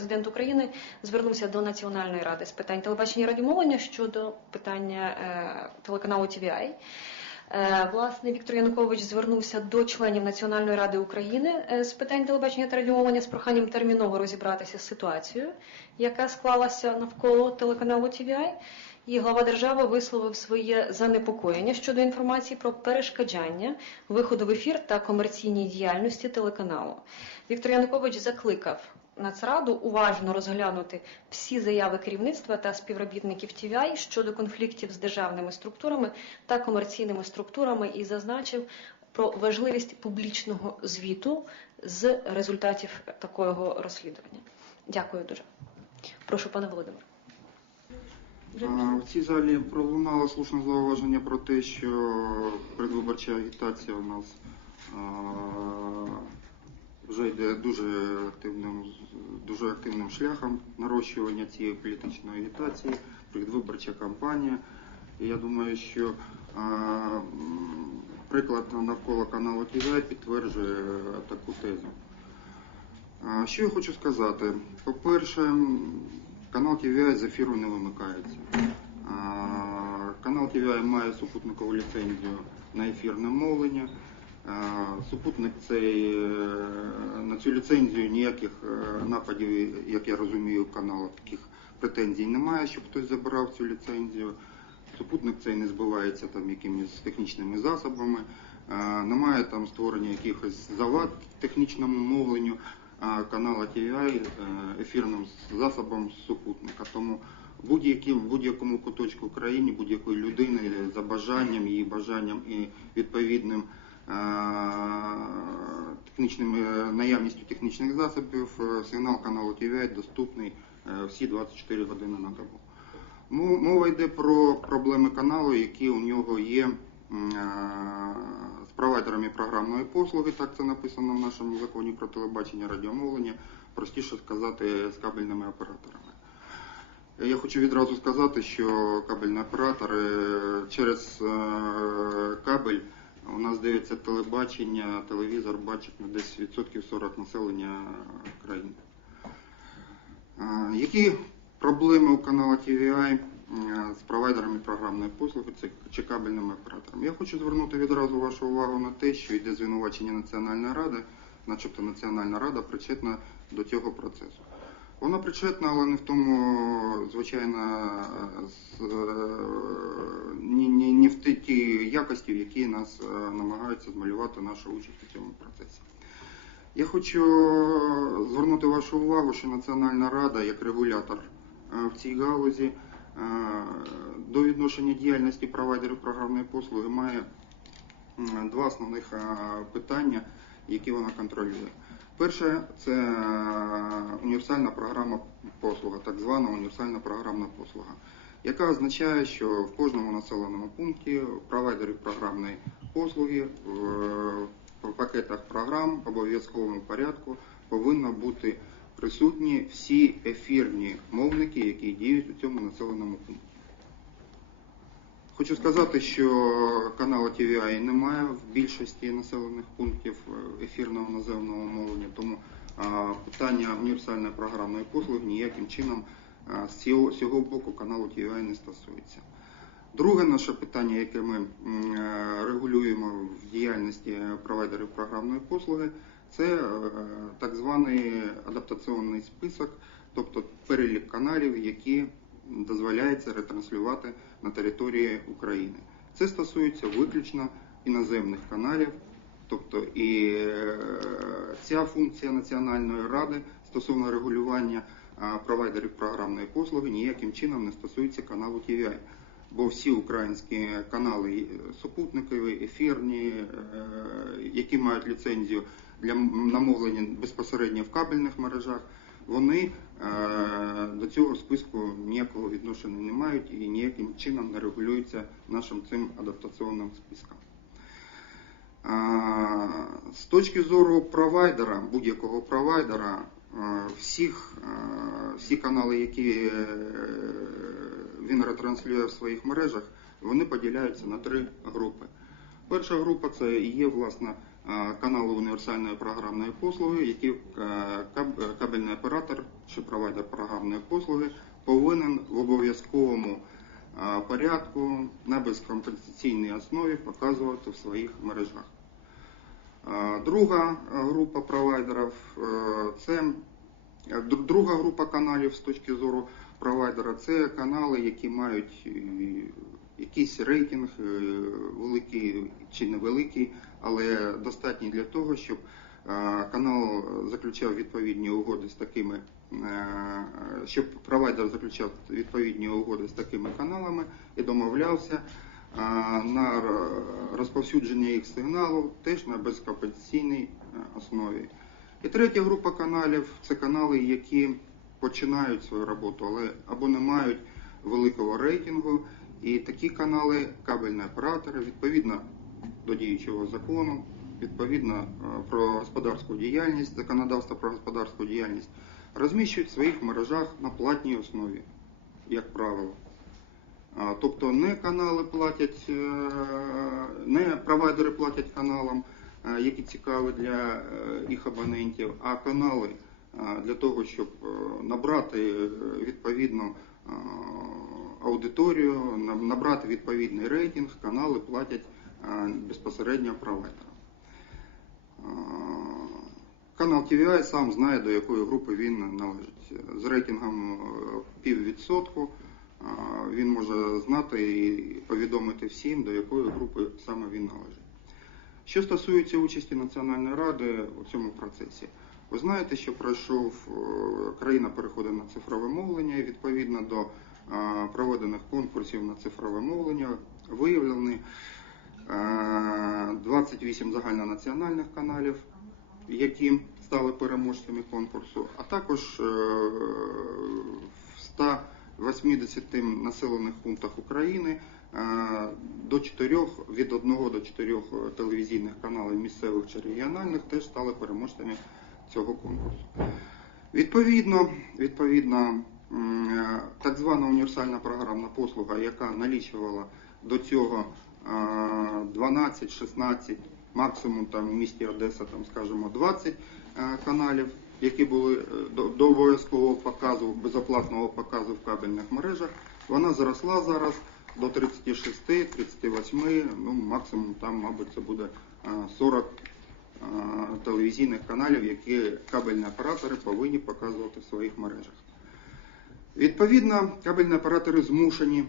президент України звернувся до Національної ради з питань телебачення і радіомовлення щодо питання е, телеканалу TVI. Е, Власне, Віктор Янукович звернувся до членів Національної ради України е, з питань телебачення та радіомовлення з проханням терміново розібратися з ситуацією, яка склалася навколо телеканалу TVI. І глава держави висловив своє занепокоєння щодо інформації про перешкоджання виходу в ефір та комерційній діяльності телеканалу. Віктор Янукович закликав Нацраду уважно розглянути всі заяви керівництва та співробітників TVI щодо конфліктів з державними структурами та комерційними структурами і зазначив про важливість публічного звіту з результатів такого розслідування. Дякую дуже. Прошу, пане Володимире. В цій залі пролунало слушне зауваження про те, що предвиборча агітація у нас а, вже йде дуже активним, дуже активним шляхом нарощування цієї політичної агітації, предвиборча кампанія. І я думаю, що а, приклад навколо каналу ТВ підтверджує таку тезу. А, Що я хочу сказати? По-перше, канал TVI з ефіру не вимикається. А, Канал TVI має супутникову ліцензію на ефірне мовлення. Супутник цей е, на цю ліцензію ніяких е, нападів, як я розумію, каналу таких претензій немає, щоб хтось забирав цю ліцензію. Супутник цей не збивається там якимись технічними засобами, е, немає там створення якихось завад технічному мовленню канала TVI ефірним засобом супутника. Тому будь-яким в будь-якому куточку України, будь-якої людини за бажанням, її бажанням і відповідним наявністю технічних засобів, е, сигнал каналу TVI доступний е, всі 24 години на добу. Мова йде про проблеми каналу, які у нього є е, з провайдерами програмної послуги, так це написано в нашому законі про телебачення радіомовлення, простіше сказати, з кабельними операторами. Я хочу відразу сказати, що кабельні оператори е, через е, кабель у нас дивиться телебачення, телевізор бачить десь відсотків 40 населення країни. Які проблеми у канала TVI е, з провайдерами програмної послуги чи кабельними операторами? Я хочу звернути відразу вашу увагу на те, що йде звинувачення Національної ради, начебто Національна рада причетна до цього процесу. Вона причетна, але не в тому, звичайно, з, е, ні, ні, ні в ті, ті якості, в які нас е, намагаються змалювати нашу участь у цьому процесі. Я хочу звернути вашу увагу, що Національна рада як регулятор е, в цій галузі до відношення діяльності провайдерів програмної послуги має два основних питання, які вона контролює. Перше це е, універсальна програма послуга, так звана універсальна програмна послуга, яка означає, що в кожному населеному пункті провайдерів програмної послуги в в пакетах програм в обов'язковому порядку повинно бути присутні всі ефірні мовники, які діють у цьому населеному пункті. Хочу сказати, що каналу TVI немає в більшості населених пунктів е, ефірного наземного мовлення, тому питання універсальної програмної послуги ніяким чином з цього, боку каналу TVI не стосується. Друге наше питання, яке ми е, регулюємо в діяльності провайдерів програмної послуги, це е, так званий адаптаційний список, тобто перелік каналів, які дозволяється ретранслювати на території України. Це стосується виключно іноземних каналів, тобто і е, ця функція Національної ради стосовно регулювання провайдерів програмної послуги ніяким чином не стосується каналу TVI. Бо всі українські канали е, супутникові, ефірні, е, які мають ліцензію для намовлення безпосередньо в кабельних мережах, вони е, до цього списку ніякого відношення не мають і ніяким чином не регулюються нашим цим адаптаційним списком. З точки зору провайдера, будь-якого провайдера, е, всіх, е, всі канали, які е, він ретранслює в своїх мережах, вони поділяються на три групи. Перша група це є власне е, е, канали універсальної програмної послуги, які е, каб- е, кабельний оператор чи провайдер програмної послуги повинен в обов'язковому е, порядку на безкомпенсаційній основі показувати в своїх мережах. Е, Друга е, група провайдерів е, це е, друга група каналів з точки зору провайдера це канали, які мають е, якийсь рейтинг, е, великий чи невеликий, але достатній для того, щоб е, канал заключав відповідні угоди з такими, е, щоб провайдер заключав відповідні угоди з такими каналами і домовлявся на розповсюдження їх сигналу теж на безкомпенсаційній основі. І третя група каналів це канали, які починають свою роботу, але або не мають великого рейтингу. І такі канали кабельні оператори відповідно до діючого закону, відповідно е, про господарську діяльність, законодавство про господарську діяльність, розміщують в своїх мережах на платній основі, як правило. Тобто не канали платять, е, не провайдери платять каналам, е, які цікаві для їх абонентів, а канали для того, щоб набрати відповідну е, аудиторію, на- набрати відповідний рейтинг, канали платять е, безпосередньо провайдерам. Е, Канал TVI сам знає, до якої групи він належить. З рейтингом е, піввідсотку він може знати і повідомити всім, до якої групи саме він належить. Що стосується участі Національної ради у цьому процесі, ви знаєте, що пройшов країна переходить на цифрове мовлення, і відповідно до проведених конкурсів на цифрове мовлення виявлені е, 28 загальнонаціональних каналів, які стали переможцями конкурсу, а також е, в 180 населених пунктах України е, до 4, від 1 до 4 телевізійних каналів місцевих чи регіональних теж стали переможцями цього конкурсу. Відповідно, відповідно, е, так звана універсальна програмна послуга, яка налічувала до цього е, 12-16, максимум там в місті Одеса, там, скажімо, 20 е, каналів, які були е, до, обов'язкового показу, безоплатного показу в кабельних мережах, вона зросла зараз до 36, 38, ну максимум там, мабуть, це буде е, 40 е, телевізійних каналів, які кабельні оператори повинні показувати в своїх мережах. Відповідно, кабельні оператори змушені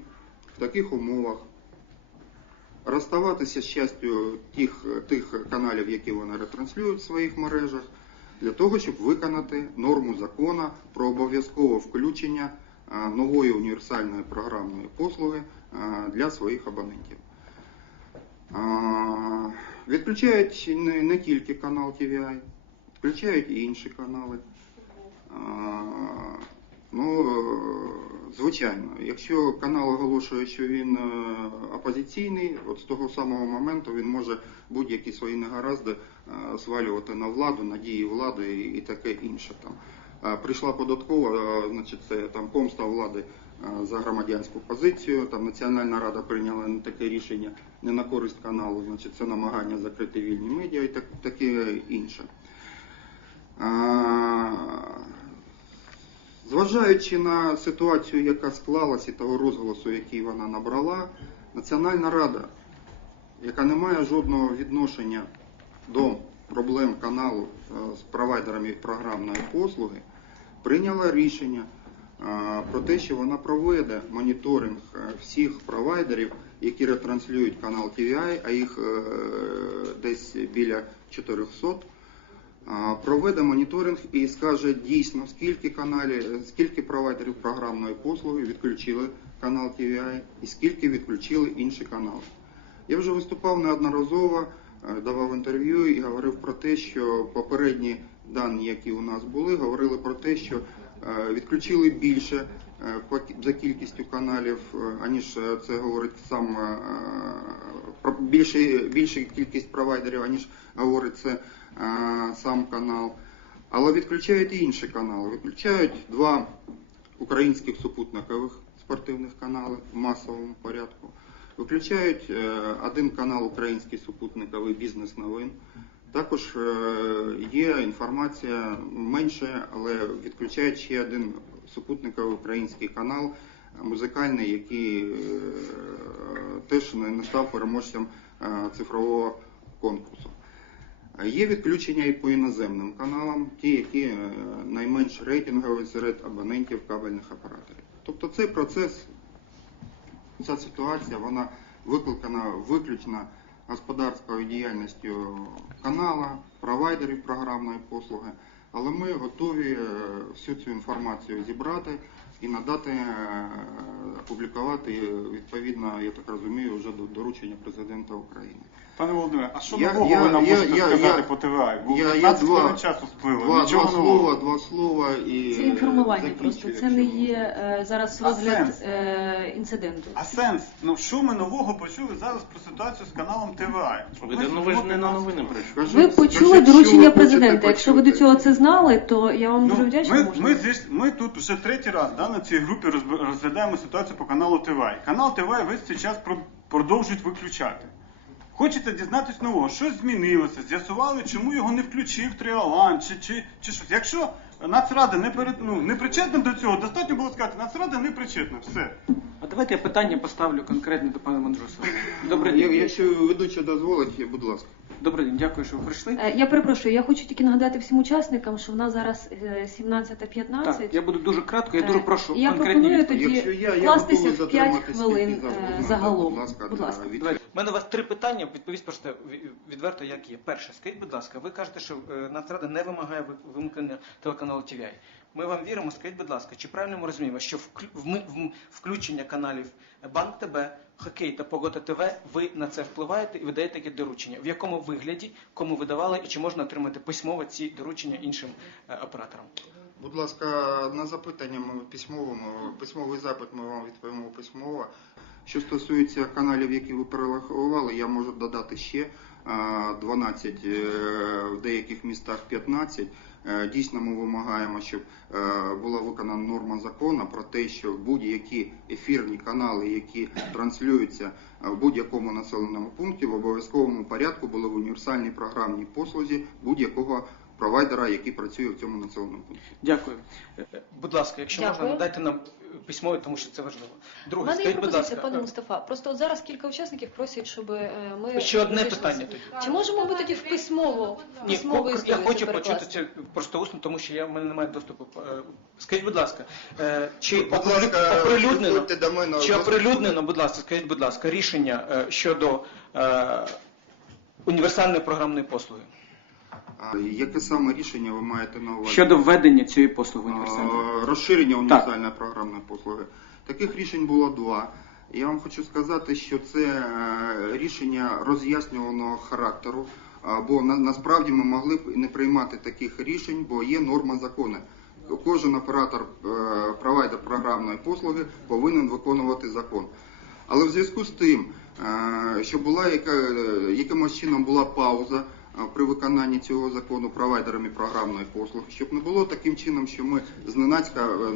в таких умовах розставатися з частю тих, тих каналів, які вони ретранслюють в своїх мережах, для того, щоб виконати норму закону про обов'язкове включення е, нової універсальної програмної послуги е, для своїх абонентів. Відключають не, тільки канал TVI, відключають і інші канали. Ну, е, звичайно, якщо канал оголошує, що він е, опозиційний, от з того самого моменту він може будь-які свої негаразди е, свалювати на владу, на дії влади і, таке інше. Там. Прийшла податкова, значить, це там помста влади за громадянську позицію. Там Національна рада прийняла не таке рішення не на користь каналу, значить це намагання закрити вільні медіа і так, таке інше. Зважаючи на ситуацію, яка склалася, і того розголосу, який вона набрала, Національна рада, яка не має жодного відношення до проблем каналу е, з провайдерами програмної послуги, прийняла рішення е, про те, що вона проведе моніторинг е, всіх провайдерів, які ретранслюють канал TVI, а їх десь біля 400. Проведе моніторинг і скаже дійсно, скільки каналів, скільки провайдерів програмної послуги відключили канал TVI і скільки відключили інші канали. Я вже виступав неодноразово, е, давав інтерв'ю і говорив про те, що попередні дані, які у нас були, говорили про те, що е, відключили більше е, за кількістю каналів, е, аніж е, це говорить сам е, більше, більша кількість провайдерів, аніж говорить це е, сам канал. Але відключають і інші канали. Відключають два українських супутникових спортивних канали в масовому порядку. Виключають е, один канал український супутниковий бізнес новин, Також е, є інформація менше, але відключають ще один супутниковий український канал музикальний, який е, теж не став переможцем е, цифрового конкурсу. Є відключення і по іноземним каналам, ті, які найменш рейтингові серед абонентів кабельних операторів. Тобто цей процес, ця ситуація, вона викликана виключно господарською діяльністю канала, провайдерів програмної послуги, але ми готові е, всю цю інформацію зібрати і надати, е, опублікувати відповідно, я так розумію, вже до доручення президента України. Пане Володимире, а що Я- нового я- ви нам я- можете я- сказати я- по ТВА? Бо я- я 15 два- хвилин часу сплило, Два, нічого два нового. слова, два слова і Це інформування просто. Це не є е, зараз А розгляд сенс? е, інциденту. А сенс? Ну що ми нового почули зараз про ситуацію з каналом ТВА? Ви давно ви ж не на новини прийшли. Ви почули доручення президента. Якщо ви до цього це знали, то я вам дуже Ну, вдячна. ми, можна? ми, здесь, ми тут вже третій раз да, на цій групі розб- розглядаємо ситуацію по каналу ТВА. Канал ТВА весь цей час про- продовжують виключати. Хочете дізнатись нового, що змінилося, з'ясували, чому його не включив Тріалан, чи, чи, чи щось. Якщо Нацрада не, перед, ну, не причетна до цього, достатньо було сказати, Нацрада не причетна, все. А давайте я питання поставлю конкретно до пана Мандрусова. Добрий Я- день. Якщо ведуча дозволить, будь ласка. Добрий день, дякую, що ви прийшли. Е, Я перепрошую, я хочу тільки нагадати всім учасникам, що в нас зараз е, 17.15. Так, я буду дуже кратко, я дуже Е, прошу я конкретні пропоную відповіді. тоді Якщо я, я вкластися готовий в 5 хвилин е, загалом. Будь ласка. У мене у вас три питання, відповість просто ві- відверто, як є. Перше, скажіть, будь ласка, ви кажете, що е, Нацрада не вимагає ви- вимкнення телеканалу TVI. Ми вам віримо, скажіть, будь ласка, чи правильно ми розуміємо, що вклю- включення каналів Банк ТБ, Хокей та Погода ТВ, ви на це впливаєте і видаєте таке доручення? В якому вигляді, кому видавали і чи можна отримати письмово ці доручення іншим е, операторам? Будь ласка, на запитання ми письмовому, письмовий запит ми вам відповімо письмово. Що стосується каналів, які ви перерахували, я можу додати ще а, 12, е, в деяких містах 15. Е, Дійсно, ми вимагаємо, щоб е, була виконана норма закону про те, що будь-які ефірні канали, які транслюються е, в будь-якому населеному пункті, в обов'язковому порядку були в універсальній програмній послузі будь-якого провайдера, який працює в цьому населеному пункті. Дякую. Е, Будь ласка, якщо Дякую. можна, надайте нам письмові, тому що це важливо. У Друге, мене є скажіть, будь пропозиція, ласка, пане е, Мустафа. Просто от зараз кілька учасників просять, щоб е, ми ще одне розійшлися. питання тоді. Чи можемо ми тоді в письмово Ні, письмову я хочу почути це просто усно, тому що я в мене немає доступу. Е, Скажіть, будь ласка, е, чи Будь ласка, оприлюднено, підходьте до мене. чи оприлюднено, будь ласка, скажіть, будь ласка, рішення е, щодо е, універсальної програмної послуги? Яке саме рішення ви маєте на увазі? Щодо введення цієї послуги універсальної. Розширення універсальної програмної послуги. Таких рішень було два. Я вам хочу сказати, що це е, рішення роз'яснюваного характеру, бо на, насправді ми могли б не приймати таких рішень, бо є норма закону. Кожен оператор, е, провайдер програмної послуги повинен виконувати закон. Але в зв'язку з тим, е, що була яка, якимось чином була пауза при виконанні цього закону провайдерами програмної послуги, щоб не було таким чином, що ми зненацька е,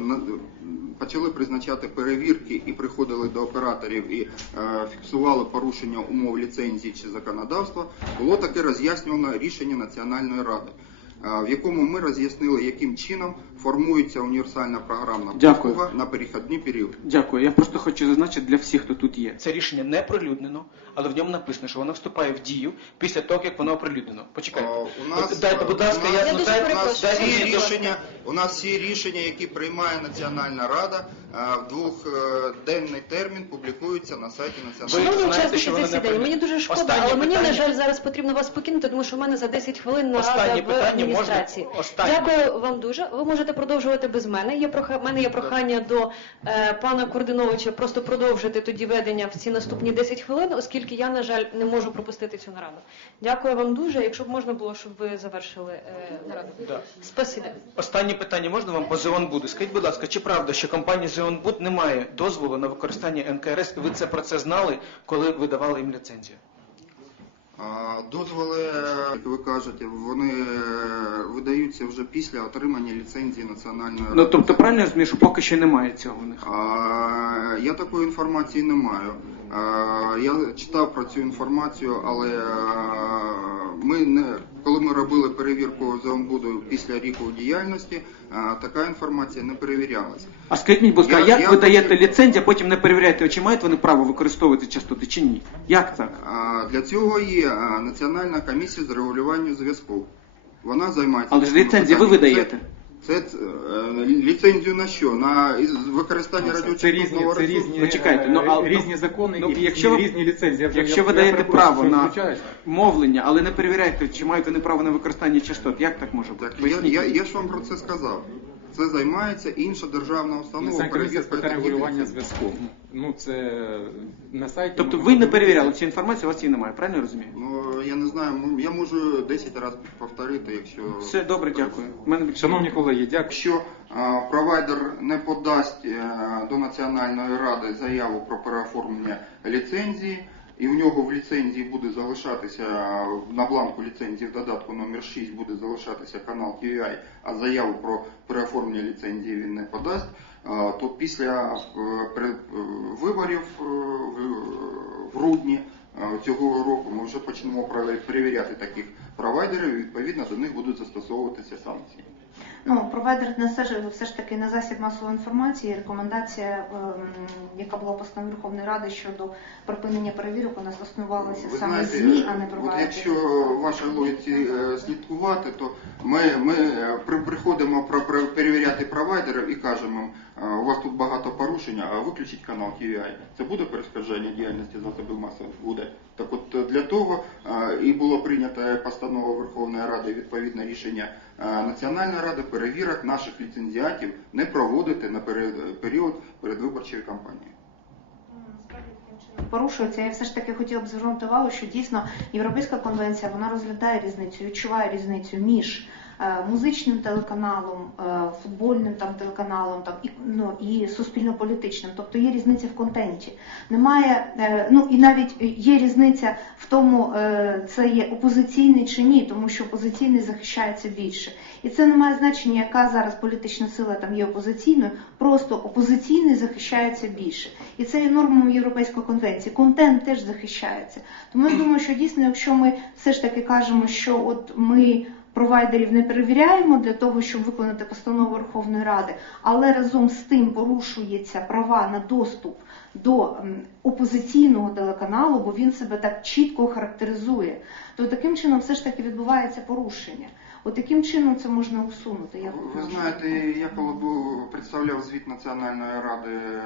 почали призначати перевірки і приходили до операторів і е, фіксували порушення умов ліцензії чи законодавства, було таке роз'яснювано рішення Національної ради. е, В якому ми роз'яснили, яким чином формується універсальна програмна Дякую. послуга на перехідний період. Дякую. Я просто хочу зазначити для всіх, хто тут є. Це рішення не оприлюднено, але в ньому написано, що воно вступає в дію після того, як воно оприлюднено. Почекайте. А, У нас, От дайте, будь ласка, у нас, я- дуже дайте- у нас перепрошую. всі дайте- рішення, у нас всі рішення, які приймає Національна Рада, а, в двохденний термін публікуються на сайті Національної Шановні знаєте, учасники вони не засідання, мені дуже шкода, Останнє але мені, на питання. жаль, зараз потрібно вас покинути, тому що в мене за 10 хвилин нарада Останнє в питання можна? адміністрації. Останнє. Дякую вам дуже. Ви можете продовжувати без мене. Є проха... мене є прохання до е, пана Кординовича просто продовжити тоді ведення в ці наступні 10 хвилин, оскільки я, на жаль, не можу пропустити цю нараду. Дякую вам дуже. Якщо б можна було, щоб ви завершили е, нараду. Да. Спасибі. Останнє питання можна вам по Зеонбуду? Скажіть, будь ласка, чи правда, що компанія Зеонбуд не має дозволу на використання НКРС, ви це про це знали, коли видавали їм ліцензію? Дозволи, як ви кажете, вони е, видаються вже після отримання ліцензії Національної Ради. Ну тобто правильно я розумію, що поки ще немає цього в них. А, Я такої інформації не маю. А, Я читав про цю інформацію, але а, ми не коли ми робили перевірку за омбуду після ріку діяльності, така інформація не перевірялась. А скажіть мені, будь ласка, як я ви даєте ліцензію, а потім не перевіряєте, чи мають вони право використовувати частоти, чи ні? Як так? Для цього є Національна комісія з регулювання зв'язку. Вона займається. Але ж цими ліцензії ви видаєте. Це, е, ліцензію на що? На із- використання Це різні, радіочастотного це різні, Ну, чекайте, е, ну, а- різні закони ну, і якщо ви- різні ліцензії. Я вже- Якщо я- ви я даєте перепрошую, право що на втручаюсь. мовлення, але не перевіряєте, чи мають вони право на використання частот, як так може бути? Так, я, Поясніть. я, я ж вам про це сказав. Це займається інша державна установа. Національна комісія з питань регулювання зв'язку. Ну це на сайті. Тобто ви не перевіряли цю інформацію, у вас її немає, правильно я розумію? Ну, я не знаю, я можу 10 разів повторити, якщо... Все добре, дякую. Мене Шановні колеги, дякую. Якщо е, провайдер не подасть е, до Національної ради заяву про переоформлення ліцензії, і в нього в ліцензії буде залишатися на бланку ліцензії в додатку номер 6 буде залишатися канал TVI, а заяву про переоформлення ліцензії він не подасть, то після е, е, виборів е, в- грудні цього року ми вже почнемо перевіряти таких провайдерів, і відповідно до них будуть застосовуватися санкції. Ну, провайдер несе ж все ж таки на засіб масової інформації. Рекомендація, ем, яка була постанові Верховної Ради щодо припинення перевірок, вона стосувалася саме знаєте, ЗМІ, а не провайдерів. якщо вашій логіці е, слідкувати, то ми, ми е, приходимо перевіряти провайдерів і кажемо, е, у вас тут багато порушень, а виключіть канал TVI. Це буде перешкоджання діяльності засобів масових? Буде. Так от е, для того і було прийнято постанова Верховної Ради, відповідне рішення Національної ради перевірок наших ліцензіатів не проводити на період передвиборчої кампанії. Порушується. Я все ж таки хотіла б звернути увагу, що дійсно Європейська конвенція вона розглядає різницю, відчуває різницю між музичним телеканалом, е, футбольним там телеканалом, там і ну і суспільно-політичним. Тобто є різниця в контенті. Немає е, ну і навіть є різниця в тому, е, це є опозиційний чи ні, тому що опозиційний захищається більше. І це не має значення, яка зараз політична сила там є опозиційною, просто опозиційний захищається більше. І це є нормами Європейської конвенції. Контент теж захищається. Тому я думаю, що дійсно, якщо ми все ж таки кажемо, що от ми провайдерів не перевіряємо для того, щоб виконати постанову Верховної Ради, але разом з тим порушується права на доступ до опозиційного телеканалу, бо він себе так чітко характеризує, то таким чином все ж таки відбувається порушення. От таким чином це можна усунути. Я Ви знаєте, я коли був представляв звіт Національної ради е,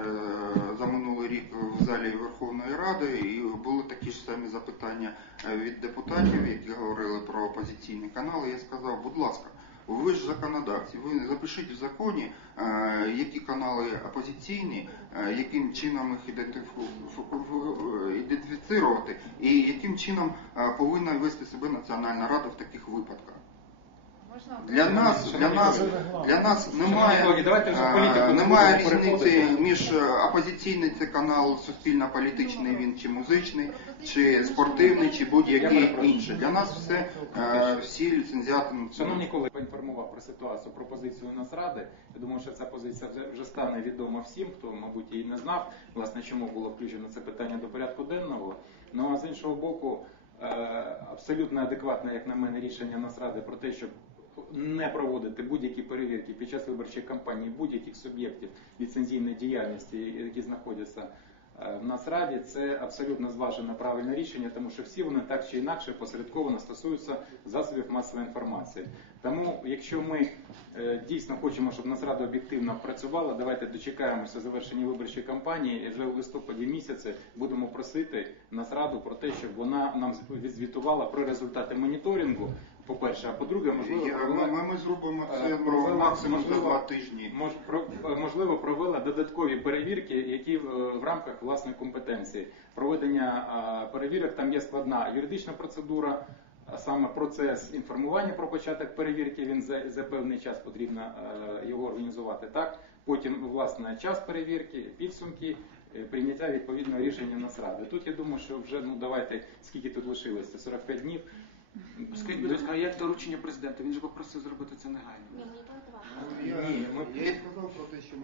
за минулий рік в залі Верховної Ради, і були такі ж самі запитання е, від депутатів, які говорили про опозиційні канали. Я сказав, будь ласка, ви ж законодавці, ви запишіть в законі, е, які канали опозиційні, яким чином їх ідентифіцирувати, і яким чином повинна вести себе Національна рада в таких випадках. Для нас, для нас, для нас немає, давайте вже е, політику немає різниці між е, опозиційний це канал суспільно-політичний він чи музичний, чи спортивний, чи будь-який інший. Для нас все е, всі ліцензіати. Шановні колеги, поінформував про ситуацію, про позицію Нацради. Я думаю, що ця позиція вже, вже стане відома всім, хто, мабуть, її не знав, власне, чому було включено це питання до порядку денного. Ну а з іншого боку, е, абсолютно адекватне, як на мене, рішення Нацради про те, щоб не проводити будь-які перевірки під час виборчої кампанії будь-яких суб'єктів ліцензійної діяльності, які знаходяться е, в Нацраді, це абсолютно зважене правильне рішення, тому що всі вони так чи інакше посередковано стосуються засобів масової інформації. Тому, якщо ми е, дійсно хочемо, щоб Нацрада об'єктивно працювала, давайте дочекаємося завершення виборчої кампанії. І вже у листопаді місяці будемо просити Нацраду про те, щоб вона нам відзвітувала про результати моніторингу. По-перше, а по-друге, можливо, Я- провела- Ми, ми зробимо Е, це ну, провела, максимум за можливо, два тижні. Мож, про, е, можливо, провела додаткові перевірки, які в, в рамках власної компетенції. Проведення а, перевірок там є складна юридична процедура, а саме процес інформування про початок перевірки. Він за, за певний час потрібно е, його організувати так. Потім власне час перевірки, підсумки. е, Прийняття відповідного рішення Нацради. Тут я думаю, що вже ну давайте скільки тут лишилося 45 днів. Скажіть, будь ласка, а як доручення президента? Він же попросив зробити це негайно. Ні, ми- я і сказав про те, що ми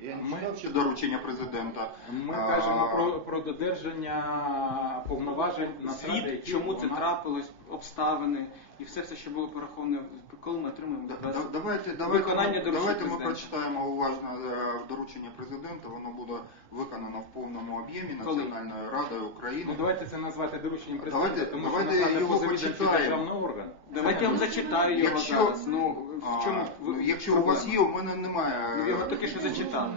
я не Ми- читав ще доручення президента. Ми А, кажемо про, про додержання повноважень на Світ, чому це трапилось, обставини, І все, все, що було пораховане, коли ми отримаємо да- Давайте, давайте, виконання доручення давайте ми президента. прочитаємо уважно е, доручення президента. Воно буде виконано в повному об'ємі Національною Радою України. Ну давайте це назвати дорученням президента, Давайте- тому давайте що насправді його почитаємо. державний орган. Давайте я вам зачитаю його Якщо- зараз. Ну, в А, чому ну, ви- якщо у вас є, у мене немає. Ну, його таки що зачитав.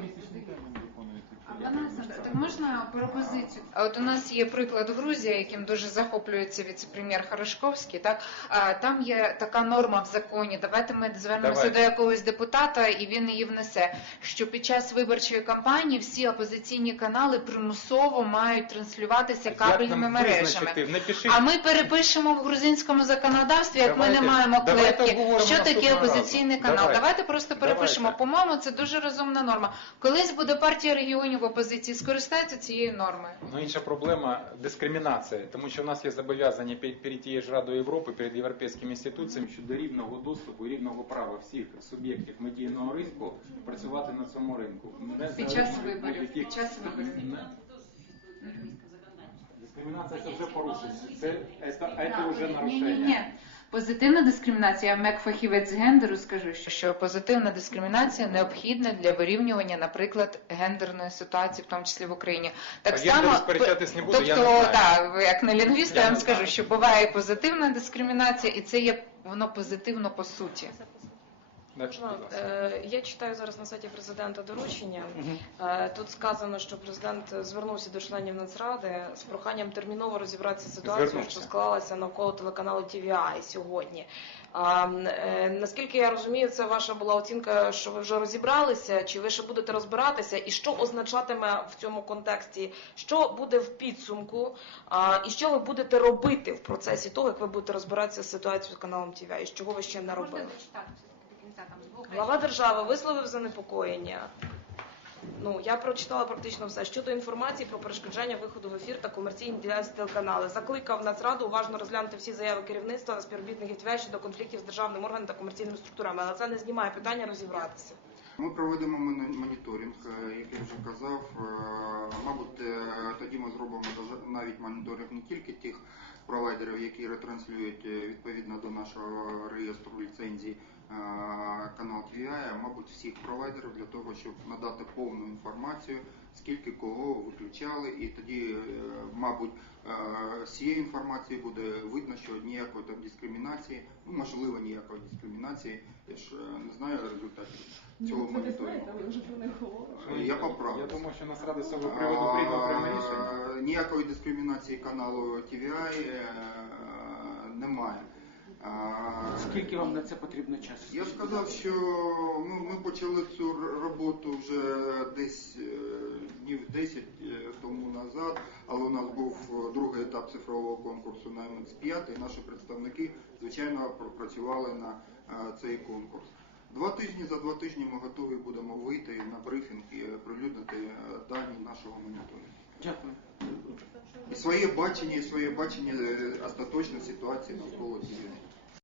Пане так можна пропозицію? А От у нас є приклад Грузія, яким дуже захоплюється віце-прем'єр Хорошковський. Так а там є така норма в законі. Давайте ми звернемося Давайте. до якогось депутата, і він її внесе. Що під час виборчої кампанії всі опозиційні канали примусово мають транслюватися кабельними мережами. Напишіть. А ми перепишемо в грузинському законодавстві, як Давайте- ми не маємо клепки, що таке опозиційний разу. канал. Давайте. Давайте просто перепишемо. Давайте. По-моєму, це дуже розумна норма. Колись буде партія регіонів опозиції, скористається цією нормою. Ну, інша проблема дискримінація, тому що у нас є зобов'язання пе- перед тією ж Радою Європи, перед європейськими інституціями щодо рівного доступу і рівного права всіх суб'єктів медійного ринку працювати на цьому ринку. Не Під час виборів. Під час виборів. Дискримінація це вже порушення. Це, це, це вже Ні, нарушення. Позитивна дискримінація, я як фахівець гендеру скажу, що- що позитивна дискримінація необхідна для вирівнювання, наприклад, гендерної ситуації, в тому числі в Україні. Так а само, сперечатись не буду, тобто, я не знаю. да, ви як не лінгвіст, Я я вам скажу, що буває позитивна дискримінація, і це є воно позитивно по суті. Так, будь ласка. е, Я читаю зараз на сайті президента доручення. Е, Тут сказано, що президент звернувся до членів Нацради з проханням терміново розібратися з ситуацією, що склалася навколо телеканалу TVI сьогодні. А, е, наскільки я розумію, це ваша була оцінка, що ви вже розібралися, чи ви ще будете розбиратися, і що означатиме в цьому контексті, що буде в підсумку, а, і що ви будете робити в процесі того, як ви будете розбиратися з ситуацією з каналом TVI, і чого ви ще не робили? Глава держави висловив занепокоєння. Ну, я прочитала практично все щодо інформації про перешкоджання виходу в ефір та комерційні діяльності телеканали. Закликав Нацраду уважно розглянути всі заяви керівництва та співробітників ТВ щодо конфліктів з державним органом та комерційними структурами. Але це не знімає питання розібратися. Ми проведемо моніторинг, е, як я вже казав. Е, Мабуть, е, тоді ми зробимо навіть моніторинг не тільки тих провайдерів, які ретранслюють відповідно до нашого реєстру ліцензій е, канал TVI, а мабуть всіх провайдерів для того, щоб надати повну інформацію, скільки кого виключали, і тоді, е, мабуть, е, з цієї інформації буде видно, що ніякої там дискримінації, ну можливо, ніякої дискримінації. Я ж е, не знаю результатів цього моніторингу. Я поправлю. Я думаю, що Нацрада з цього приводу прийме рішення. Ніякої дискримінації каналу TVI е, немає. Скільки вам на це потрібно часу? Я сказав, що ми, ми почали цю роботу вже десь е, днів 10 е, тому назад, але у нас був е, другий етап цифрового конкурсу на МХ5, і наші представники, звичайно, пропрацювали на цей конкурс. Два тижні за два тижні ми готові будемо вийти на брифінг і прилюднити дані нашого моніторингу. Дякую. Своє бачення, і своє бачення остаточної ситуації навколо цієї.